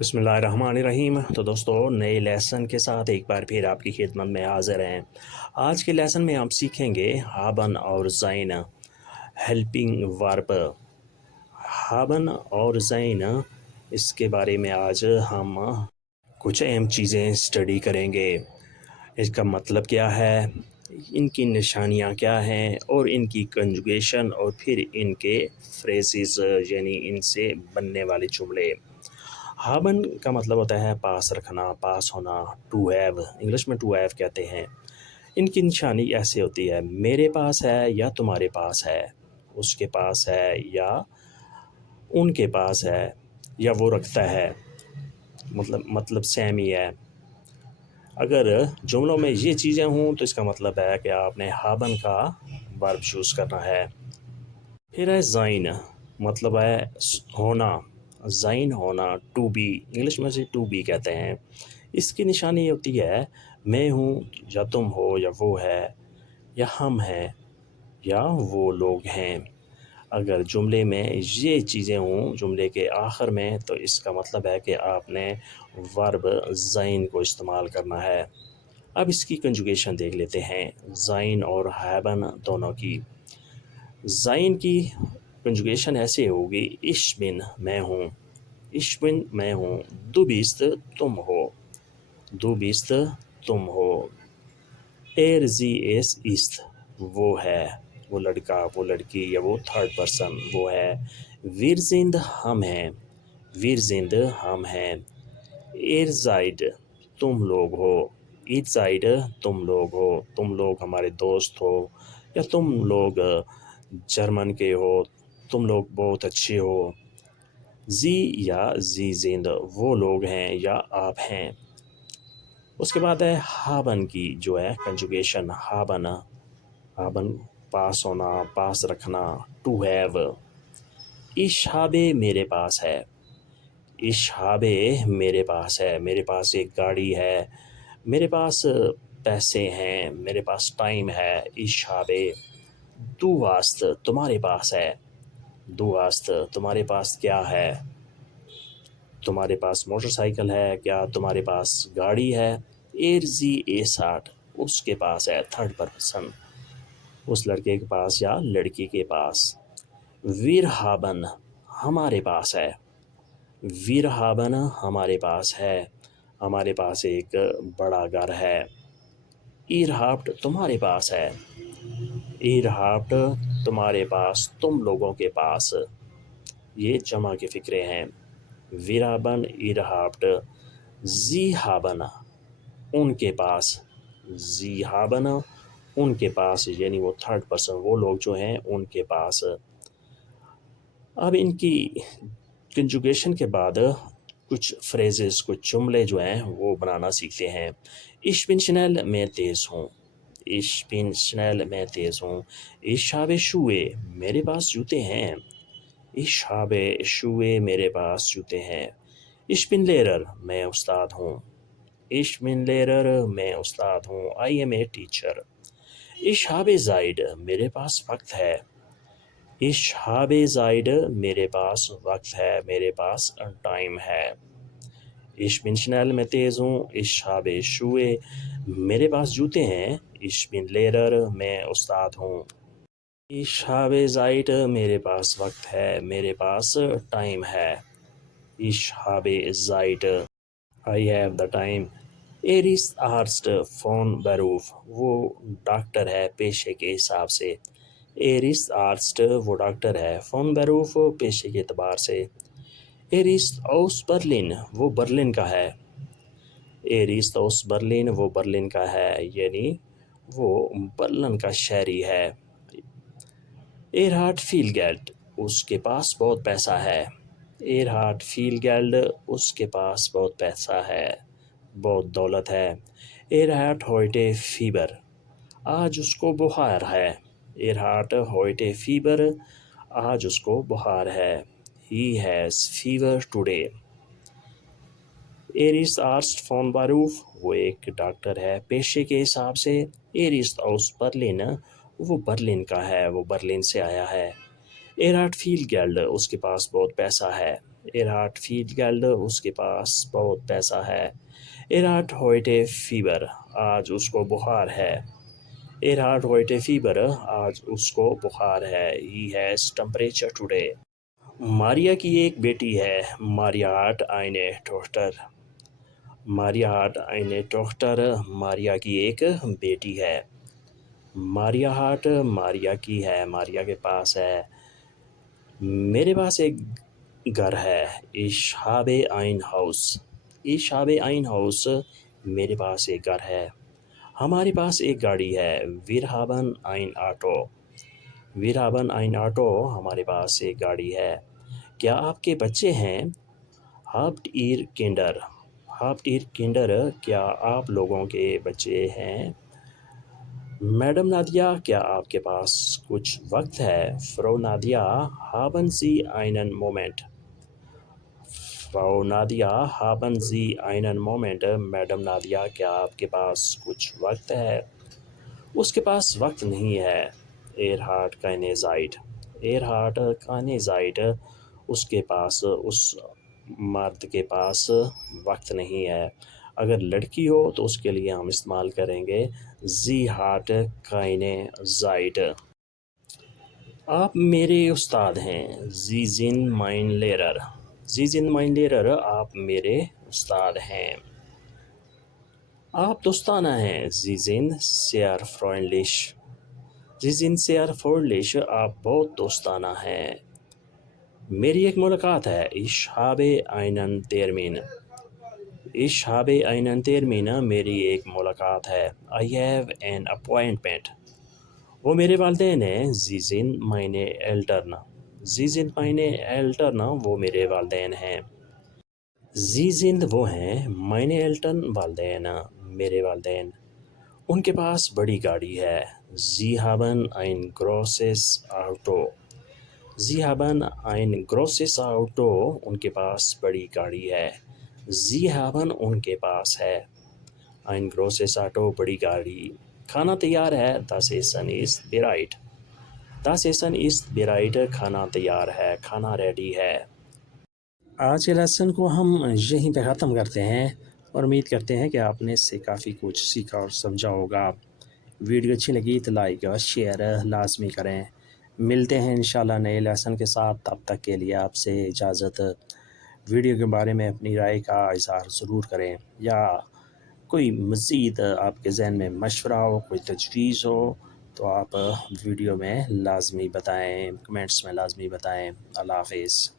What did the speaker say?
بسم اللہ الرحمن الرحیم۔ تو دوستو نئے لیسن کے ساتھ ایک بار پھر آپ کی خدمت میں حاضر ہیں۔ آج کے لیسن میں ہم سیکھیں گے ہابن اور زین ہیلپنگ ورب۔ ہابن اور زین اس کے بارے میں آج ہم کچھ اہم چیزیں اسٹڈی کریں گے۔ اس کا مطلب کیا ہے، ان کی نشانیاں کیا ہیں، اور ان کی کنجوگیشن، اور پھر ان کے فریزز یعنی ان سے بننے والے جملے۔ ہابن کا مطلب ہوتا ہے پاس رکھنا، پاس ہونا، ٹو ہیو، انگلش میں ٹو ہیو کہتے ہیں۔ ان کی نشانی ایسے ہوتی ہے، میرے پاس ہے یا تمہارے پاس ہے، اس کے پاس ہے یا ان کے پاس ہے، یا وہ رکھتا ہے، مطلب سیم ہی ہے۔ اگر جملوں میں یہ چیزیں ہوں تو اس کا مطلب ہے کہ آپ نے ہابن کا ورب چوز کرنا ہے۔ پھر ہے زین، مطلب ہے ہونا، زین ہونا، ٹو بی، انگلش میں سے ٹو بی کہتے ہیں۔ اس کی نشانی ہوتی ہے میں ہوں یا تم ہو یا وہ ہے یا ہم ہیں یا وہ لوگ ہیں۔ اگر جملے میں یہ چیزیں ہوں جملے کے آخر میں تو اس کا مطلب ہے کہ آپ نے ورب زین کو استعمال کرنا ہے۔ اب اس کی کنجوگیشن دیکھ لیتے ہیں، زین اور ہیبن دونوں کی۔ زین کی کنجوگیشن ایسے ہوگی، اش بن میں ہوں، اش بن میں ہوں، دو بیست تم ہو، دو بیست تم ہو، ایر زی ایس ایست وہ ہے، وہ لڑکا، وہ لڑکی، یا وہ تھرڈ پرسن وہ ہے۔ ویر زند ہم ہیں، ویر زند ہم ہیں۔ ایر زائڈ تم لوگ ہو، ایر زائڈ تم لوگ ہو، تم لوگ ہمارے دوست ہو، یا تم لوگ جرمن کے ہو، تم لوگ بہت اچھے ہو۔ زی یا زی زند وہ لوگ ہیں یا آپ ہیں۔ اس کے بعد ہے ہابن کی جو ہے کنجوگیشن، ہابن، ہابن پاس ہونا، پاس رکھنا، ٹو ہیو۔ اشہابے میرے پاس ہے، اشہابے میرے پاس ہے، میرے پاس ایک گاڑی ہے، میرے پاس پیسے ہیں، میرے پاس ٹائم ہے۔ اشہابے، دو واست تمہارے پاس ہے، دو واست تمہارے پاس کیا ہے، تمہارے پاس موٹر سائیکل ہے کیا، تمہارے پاس گاڑی ہے۔ ایر زی اے ساٹھ اس کے پاس ہے، تھرڈ پرسن، اس لڑکے کے پاس یا لڑکی کے پاس۔ ویر ہابن ہمارے پاس ہے، ویر ہابن ہمارے پاس ہے، ہمارے پاس ایک بڑا گھر ہے۔ ایر ہافٹ تمہارے پاس ہے، ایر ہافٹ تمہارے پاس، تم لوگوں کے پاس، یہ جمع کے فکرے ہیں۔ ویر ہابن، ایر ہافٹ، زی ہابن ان کے پاس، زی ہابن ان کے پاس، یعنی وہ تھرڈ پرسن وہ لوگ جو ہیں ان کے پاس۔ اب ان کی کنجوگیشن کے بعد کچھ فریزز، کچھ جملے جو ہیں وہ بنانا سیکھتے ہیں۔ اش بن شنیل میں تیز ہوں، اش بن شنیل میں تیز ہوں۔ اش ہابے شوئے میرے پاس جوتے ہیں، اش ہابے شوئے میرے پاس جوتے ہیں۔ اش بن لیرر میں استاد ہوں، اش بن لیرر میں استاد ہوں، آئی ایم اے ٹیچر۔ اش ہابے زائڈ میرے پاس وقت ہے، اش ہابے زائڈ میرے پاس وقت ہے، میرے پاس ٹائم ہے۔ اش بن شنیل میں تیز ہوں، اش ہابے شوئے میرے پاس جوتے ہیں، اش بن لیرر میں استاد ہوں۔ اش ہابے زائٹ میرے پاس وقت ہے، میرے پاس ٹائم ہے۔ اش ہابے زائٹ آئی ہیو دا ٹائم۔ ایرس آرسٹ فون بیروف وہ ڈاکٹر ہے پیشے کے حساب سے، ایرس آرسٹ وہ ڈاکٹر ہے، فون بیروف پیشے کے اعتبار سے۔ ایرس اوس برلن وہ برلن کا ہے، ایرس اوس برلن وہ برلن کا ہے، یعنی وہ برلن کا شہری ہے۔ ایرہارٹ فیل گیلڈ اس کے پاس بہت پیسہ ہے، ایرہارٹ فیل گیلڈ اس کے پاس بہت پیسہ ہے، بہت دولت ہے۔ ایرہارٹ ہوئٹے فیبر آج اس کو بخار ہے، ایرہارٹ ہوئٹے فیبر آج اس کو بخار ہے، ہی ہیز فیور ٹوڈے۔ ایرس آرسٹ فون باروف وہ ایک ڈاکٹر ہے پیشے کے حساب سے، ایرس اوس برلن وہ برلن کا ہے، وہ برلن سے آیا ہے۔ ایرہارٹ فیل گیلڈ اس کے پاس بہت پیسہ ہے، Er hat viel Geld, اس کے پاس بہت پیسہ ہے. Er hat heute Fieber, آج اس کو بخار ہے. Er hat heute Fieber, آج اس کو بخار ہے. He has temperature today. ماریا کی ایک بیٹی ہے. Maria hat eine Tochter. Maria hat eine Tochter, ماریا کی ایک بیٹی ہے. ماریا ہاٹ ماریا کی ہے, ماریا کے پاس ہے. میرے پاس ایک گھر ہے. Ich habe ein Haus. Ich habe ein Haus, میرے پاس ایک گھر ہے. ہمارے پاس ایک گاڑی ہے. Wir haben ein Auto. Wir haben ein Auto, ہمارے پاس ایک گاڑی ہے. کیا آپ کے بچے ہیں؟ Habt ihr Kinder? Habt ihr Kinder, کیا آپ لوگوں کے بچے ہیں؟ میڈم نادیہ, کیا آپ کے پاس کچھ وقت ہے؟ Frau Nadia, haben Sie einen Moment? Frau Nadia, haben Sie einen Moment? Madam Nadia, کیا آپ کے پاس کچھ وقت ہے؟ اس کے پاس وقت نہیں ہے. Er hat keine Zeit. Er hat keine Zeit, اس کے پاس, اس مرد کے پاس وقت نہیں ہے. اگر لڑکی ہو تو اس کے لیے ہم استعمال کریں گے Sie hat keine Zeit. آپ میرے استاد ہیں. Sie sind mein Lehrer. Sie sind mein Lehrer, آپ میرے استاد ہیں. آپ دوستانہ ہیں. Sie sind sehr freundlich. Sie sind sehr freundlich, آپ بہت دوستانہ ہیں. میری ایک ملاقات ہے. Ich habe einen Termin. Ich habe einen Termin, میری ایک ملاقات ہے. I have an appointment. وہ میرے والدین ہیں. Sie sind meine Eltern. Sie sind meine Eltern, وہ میرے والدین ہیں. Sie sind وہ ہیں. meine Eltern والدین, میرے والدین. ان کے پاس بڑی گاڑی ہے. Sie haben ein großes Auto. Sie haben ein großes Auto, ان کے پاس بڑی گاڑی ہے. Sie haben ان کے پاس ہے. Ein großes Auto, بڑی گاڑی. کھانا تیار ہے. Das Essen ist bereit. Das Essen ist bereit, کھانا تیار ہے, کھانا ریڈی ہے. آج کے لیسن کو ہم یہیں پہ ختم کرتے ہیں اور امید کرتے ہیں کہ آپ نے اس سے کافی کچھ سیکھا اور سمجھا ہوگا. ویڈیو اچھی لگی تو لائک اور شیئر لازمی کریں. ملتے ہیں انشاءاللہ نئے لیسن کے ساتھ. تب تک کے لیے آپ سے اجازت. ویڈیو کے بارے میں اپنی رائے کا اظہار ضرور کریں, یا کوئی مزید آپ کے ذہن میں مشورہ ہو, کوئی تجویز ہو تو آپ ویڈیو میں لازمی بتائیں, کمنٹس میں لازمی بتائیں. اللہ حافظ.